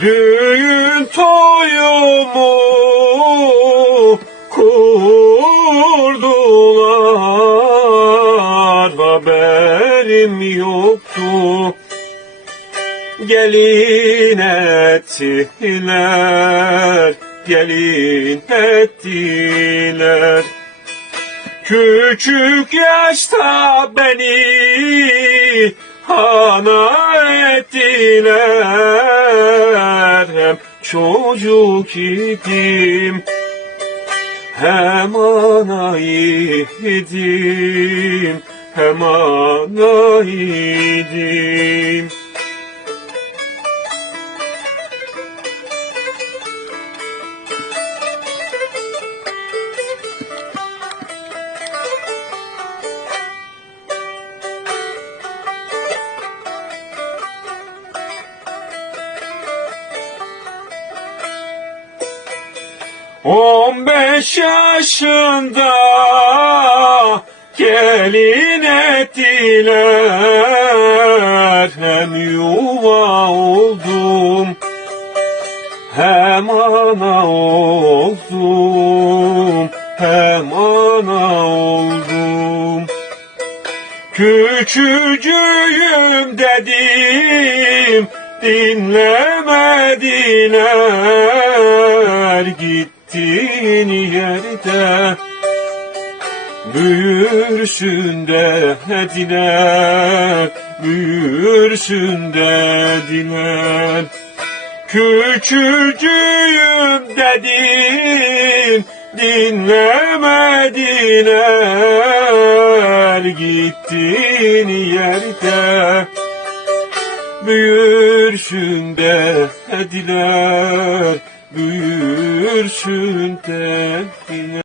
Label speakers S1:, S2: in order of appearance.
S1: Düğün toyumu kurdular haberim yoktu. Gelin ettiler, gelin ettiler. Küçük yaşta beni hana ettiler. Hem çocuk idim hem ana idim Hem ana idim On beş yaşında gelin ettiler. Hem yuva oldum hem ana oldum Hem ana oldum. Küçücüğüm dedim dinlemediler gittiğin yerde. Büyürsün dediler, büyürsün dediler Küçücüğüm dedim dinlemediler. Gittiğin yerde. Büyürsün dediler büyürsün dediler